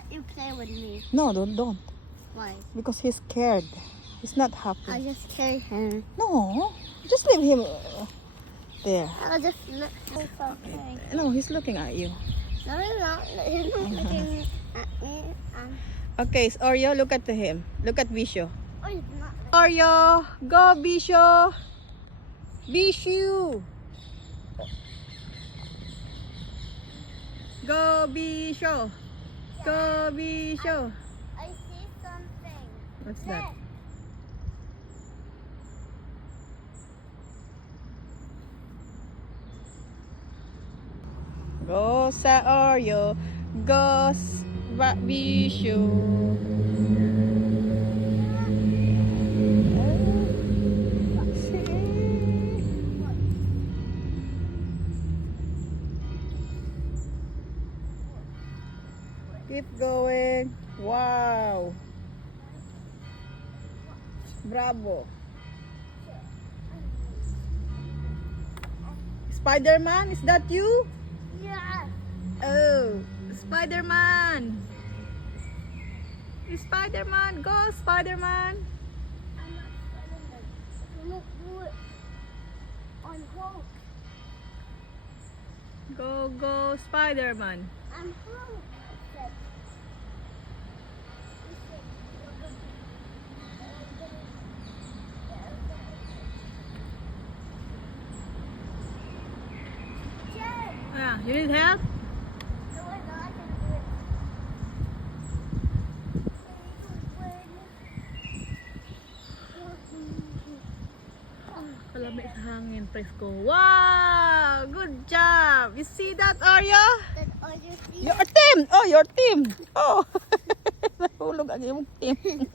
let you play with me. No, don't. Why? Because he's scared. He's not happy. I just carry him. No, just leave him there. I'll just look. It's okay. No, he's looking at you. No, he's not. He's not looking at me. Okay, so Oreo, look at him. Look at Bisho. Oh, he's not. Oreo, go Bisho. Bishu. Go Bisho. Go Bisho. I see something. What's that? Go sa Oreo. Go Bishu. Keep going. Wow. Bravo. Spider-Man, is that you? Yeah. Oh, Spider-Man. Spider-Man, go Spider-Man. I'm not Spider-Man. Look, do it on Hulk. Go Spider-Man. I'm Hulk. I said. Yeah, you need help? No, I know I can do it. Kalamig sa hangin, presko. Wow! Good job! You see that, Oreo? That's all you see. Your team! Oh, your team! Oh! Nahulog ang iyong team.